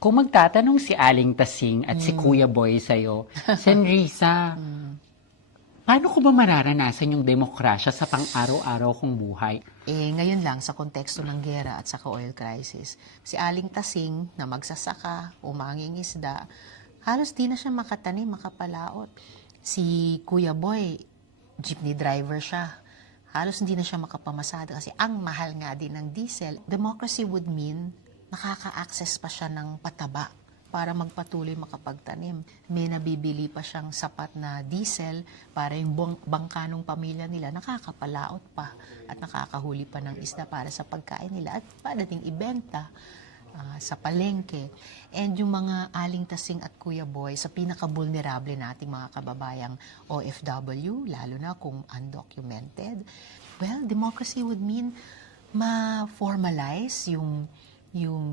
Kung magtatanong si Aling Tasing at si Kuya Boy sa'yo, Senrisa, paano ko ba mararanasan yung demokrasya sa pang-araw-araw kong buhay? Ngayon lang, sa konteksto ng gera at saka oil crisis, si Aling Tasing na magsasaka o mangingisda, halos di na siya makatanim, makapalaot. Si Kuya Boy, jeepney driver siya. Halos hindi na siya makapamasada kasi ang mahal nga din ng diesel. Democracy would mean nakaka-access pa siya ng pataba para magpatuloy makapagtanim. May nabibili pa siyang sapat na diesel para yung bangka ng pamilya nila nakakapalaot pa at nakakahuli pa ng isda para sa pagkain nila at para ding ibenta sa palengke. And yung mga Aling Tasing at Kuya Boy sa pinaka-vulnerable nating mga kababayang OFW, lalo na kung undocumented, well, democracy would mean ma-formalize yung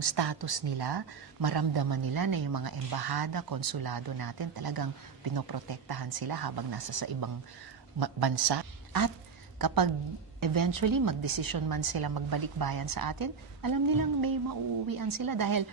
status nila, maramdaman nila na yung mga embahada, konsulado natin talagang pinoprotektahan sila habang nasa sa ibang bansa. At kapag eventually magdesisyon man sila magbalik bayan sa atin, alam nilang may mauuwian sila dahil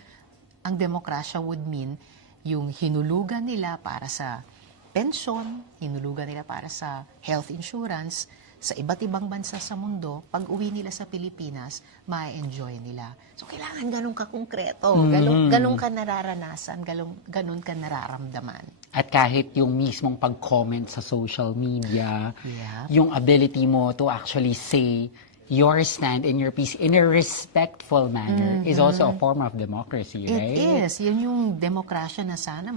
ang demokrasya would mean yung hinulugan nila para sa pensyon, hinulugan nila para sa health insurance, sa iba't ibang bansa sa mundo, pag uwi nila sa Pilipinas, ma-enjoy nila. So, kailangan ganun ka konkreto, ganun ka nararanasan, ganun ka nararamdaman. At kahit yung mismong pag-comment sa social media, Yeah. yung ability mo to actually say your stand and your piece in a respectful manner is also a form of democracy, right? It is. Yun yung demokrasya na sana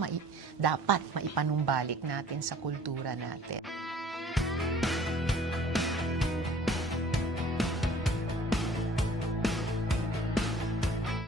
dapat maipanumbalik natin sa kultura natin.